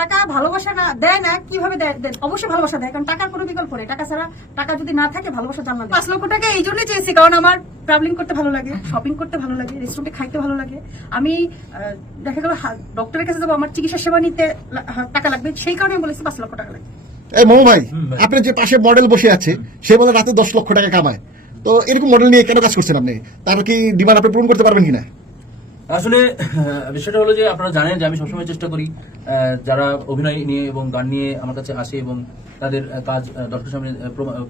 টাকা ভালোবাসা না দেয় না, কিভাবে দেয়? অবশ্যই ভালোবাসা দেয়, কারণ টাকার কোনো বিকল্প নেই। টাকা ছাড়া, টাকা যদি না থাকে ভালোবাসা জানা যায়। 5 লক্ষ টাকা এই জন্য চেয়েছি কারণ আমার ট্রাভেলিং করতে ভালো লাগে, শপিং করতে ভালো লাগে, রেস্টুরেন্টে খাইতে ভালো লাগে। আমি দেখা গেল ডক্টরের কাছে যাবো, আমার চিকিৎসা সেবা নিতে টাকা লাগবে, সেই কারণে আমি বলেছি 5 লক্ষ টাকা লাগবে। এই মামু ভাই, আপনার যে পাশে মডেল বসে আছে সে বলে রাতে 10 লক্ষ টাকা কামায়, তো এরকম মডেল নিয়ে কেন কাজ করছেন আপনি? তার কি ডিমান্ড আপনি পূরণ করতে পারবেন কিনা? আসলে বিষয়টা হলো যে আপনারা জানেন যে আমি সবসময় চেষ্টা করি যারা অভিনয় নিয়ে এবং গান নিয়ে আমার কাছে আসে এবং তাদের কাজ দর্শকের সামনে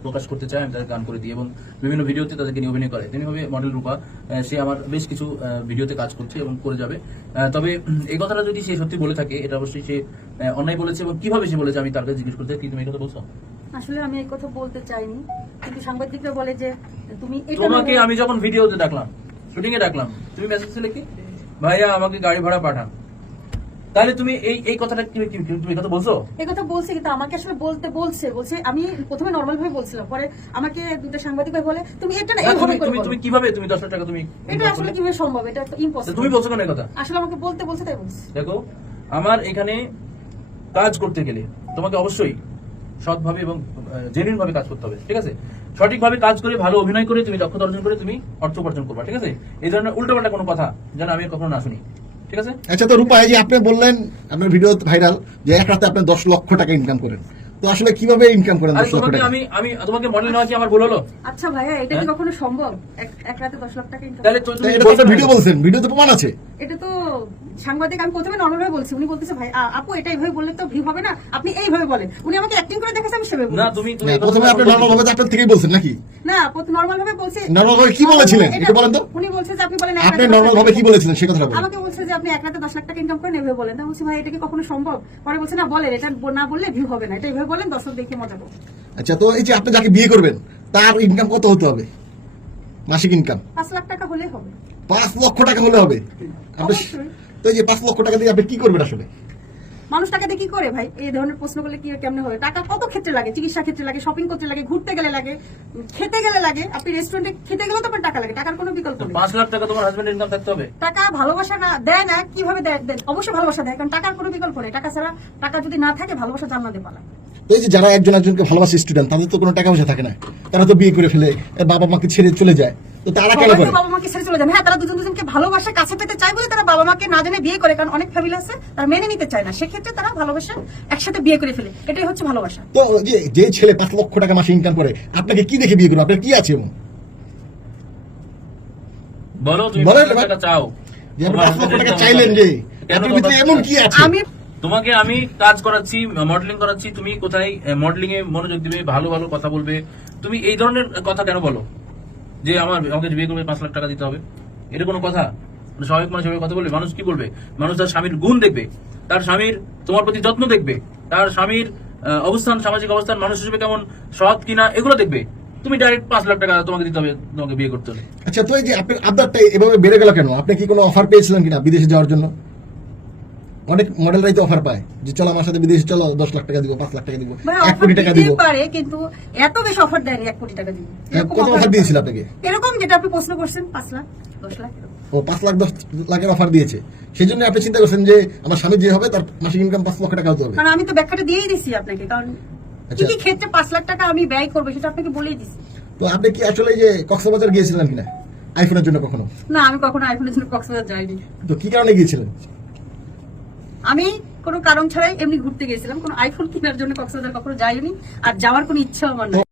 প্রকাশ করতে চায়, আমি তাদের গান করে দিই এবং বিভিন্ন ভিডিওতে তাদেরকে নিয়ে অভিনয় করে। তেমনিভাবে মডেল রূপা, সে আমার বেশ কিছু ভিডিওতে কাজ করছে এবং করে যাবে। তবে এই কথাটা যদি সে সত্যি বলে থাকে, এটা অবশ্যই সে অন্যায় বলেছে এবং কিভাবে সে বলেছে আমি তার কাছে জিজ্ঞেস করতে। কি তুমি এই কথা বলছো? আসলে আমি এই কথা বলতে চাইনি, কিন্তু সাংবাদিকরা বলে যে তুমি এটা। তোমাকে আমি যখন ভিডিওতে ডাকলাম, শুটিং এ ডাকলাম, তুমি মেসেজ ছিলে কি ভাইয়া আমাকে গাড়ি ভাড়া পাঠান, তাহলে তুমি এই কথাটা তুমি কথা বলছো? এই কথা বলছি, কিন্তু আমাকে আসলে বলছে আমি প্রথমে নরমাল ভাবে বলছিলাম, পরে আমাকে দুটো সাংবাদিক ভাই বলে তুমি এটা না এইভাবে করে বলো। তুমি কিভাবে তুমি 10 লাখ টাকা তুমি এটা আসলে কিভাবে সম্ভব? এটা তো ইম্পসিবল। তুমি বলছো কেন এই কথা? আসলে আমাকে বলছে তাই বলছি। দেখো, আমার এখানে কাজ করতে গেলে তোমাকে অবশ্যই সৎভাবে এবং জেনুইন ভাবে কাজ করতে হবে, ঠিক আছে? সঠিকভাবে কাজ করে, ভালো অভিনয় করে, তুমি দক্ষতা অর্জন করে তুমি অর্থ উপার্জন করবা, ঠিক আছে? এই ধরনের উল্টোপাল্টা কোনো কথা যেন আমি কখনো না শুনি, ঠিক আছে? আচ্ছা, তো রূপা, এই যে আপনি বললেন আপনার ভিডিও ভাইরাল যে এক রাতে আপনি 10 লক্ষ টাকা ইনকাম করেন, তো আসলে কিভাবে ইনকাম করেন 10 লক্ষ টাকা? আমি তোমাকে মডেল নেওয়া কি আমার ভুল হলো? আচ্ছা ভাইয়া, এটা কি কখনো সম্ভব? এক রাতে 10 লাখ টাকা ইনকাম? তাহলে তুমি এটা তো ভিডিও বলছেন, ভিডিওতে প্রমাণ আছে। এটা তো সাংবাদিক, আমি প্রথমে নরমাল ভাবে বলছি, উনি বলতেছে ভাই আপু এটা এইভাবে বললে তো ভিউ হবে না, আপনি এইভাবে বলেন। উনি আমাকে অ্যাক্টিং করে দেখেছে, আমি সেভাবে বলি। না, তুমি প্রথমে আপনি নরমাল ভাবে আপনার থেকেই বলছেন নাকি? না, নরমাল ভাবে বলছি। নরমাল ভাবে কি বলেছিলেন একটু বলেন তো? উনি বলছে যে আপনি বলেন আপনি নরমাল ভাবে কি বলেছিলেন সে কথাটা বলেন। আমাকে বলছে যে আপনি এক রাতে 10 লাখ টাকা ইনকাম করেন, এভাবে বলেন। আমি বলছি ভাই এটা কি কখনো সম্ভব? পরে বলছে না, বলেন, এটা না বললে ভিউ হবে না, এটা এইভাবে বলেন, দর্শক দেখে মজা করবে। আচ্ছা, তো এই যে আপনি যাকে বিয়ে করবেন তার ইনকাম কত হতে হবে? মাসিক ইনকাম 5 লাখ টাকা হলেই হবে। 5 লক্ষ টাকা হলে হবে? আপনি তো এই যে 5 লক্ষ টাকা দিয়ে আপনি কি করবেন আসলে? মানুষ টাকা দিয়ে কি করে ভাই? এই ধরনের প্রশ্ন করলে কি কেমনে হবে? টাকা কত ক্ষেত্রে লাগে, চিকিৎসা ক্ষেত্রে লাগে, শপিং করতে লাগে, ঘুরতে গেলে লাগে, খেতে গেলে লাগে। আপনি রেস্টুরেন্টে খেতে গেলেও তো আপনার টাকা লাগে, টাকার কোনো বিকল্প নেই। 5 লাখ টাকা তোমার হাজবেন্ডের ইনকাম থাকতে হবে? টাকা ভালোবাসা না দেয় না, কিভাবে দেয়? অবশ্যই ভালোবাসা দেয়, কারণ টাকার কোনো বিকল্প নেই। টাকা ছাড়া, টাকা যদি না থাকে ভালোবাসা জান্নাতে পালা। তো এই যে যারা একজন একজনকে ভালোবাসে স্টুডেন্ট, তাদের তো কোনো টাকা পয়সা থাকে না, তারা তো বিয়ে করে ফেলে, বাবা মাকে ছেড়ে চলে যায়, তো তারা কেন করে? বাবা মাকে ছেড়ে চলে যায়। হ্যাঁ, তারা দুজনকে ভালোবাসা কাছে পেতে চায় বলে তারা বাবা মাকে না জেনে বিয়ে করে, কারণ অনেক ফ্যামিলি আছে তারা মেনে নিতে চায় না, সেক্ষেত্রে তারা ভালোবাসা একসাথে বিয়ে করে ফেলে। এটাই হচ্ছে ভালোবাসা। তো যে ছেলে 5 লক্ষ টাকা মাসে ইনকাম করে, আপনাকে কি দেখে বিয়ে করবে? আপনার কি আছে এমন? বলো, তুমি বলেন 5 লাখ টাকা চাও, যে আপনি 5 লক্ষ টাকা চাইলেন, যে আপনার ভিতরে এমন কি আছে? তোমাকে আমি কাজ করাচ্ছি, মডেলিং করাচ্ছি, তুমি কোথায় মডেলিং এ মনোযোগ দিবে, ভালো ভালো কথা বলবে, তুমি এই ধরনের কথা কেন বলো যে আমাকে বিয়ে করবে 5 লাখ টাকা দিতে হবে? এটা কোনো কথা? স্বাভাবিক মানুষ কথা বলবে? মানুষ কি বলবে? মানুষ তার স্বামীর গুণ দেখবে, তার স্বামীর তোমার প্রতি যত্ন দেখবে, তার স্বামীর অবস্থান, সামাজিক অবস্থান, মানুষ হিসেবে কেমন, সৎ কিনা, এগুলো দেখবে। তুমি ডাইরেক্ট 5 লাখ টাকা তোমাকে দিতে হবে তোমাকে বিয়ে করতে হলে? আচ্ছা, তো এই যে আপনার আবদারটা এভাবে বেড়ে গেল কেন? আপনি কি কোনো অফার পেয়েছিলেন কিনা বিদেশে যাওয়ার জন্য? অনেক মডেলরাই তো অফার পায় যে চলো আমার সাথে বিদেশে চলো, 10 লাখ টাকা দিব, 5 লাখ টাকা দিব, 1 কোটি টাকা দিব। পারে, কিন্তু এত বেশি অফার দেয়নি 1 কোটি টাকা দিব। কত অফার দিয়েছিল আপনাকে? এরকম যেটা আপনি প্রশ্ন করছেন, 5 লাখ 10 লাখ। ও 5 লাখ 10 লাখের অফার দিয়েছে, সেই জন্য আপনি চিন্তা করছেন যে আমার স্বামী যে হবে তার মাসিক ইনকাম 5 লক্ষ টাকা হতে হবে? কারণ আমি তো ব্যাখ্যাটা দিয়েই দিছি আপনাকে, কারণ কি কি ক্ষেত্রে 5 লাখ টাকা আমি ব্যয় করবো সেটা আপনাকে বলেই দিছি। তো আপনি কি আসলে যে কক্সবাজার গিয়েছিলেন কিনা আইফোনের জন্য কখনো? না, আমি কখনো আইফোনের জন্য কক্সবাজার যাইনি। তো কি কারণে গিয়েছিলেন? আমি কোনো কারণ ছাড়াই এমনি ঘুরতে গেছিলাম, কোনো আইফোন কেনার জন্য কক্সবাজার কখনো যাইনি, আর যাওয়ার কোনো ইচ্ছাও আমার নেই।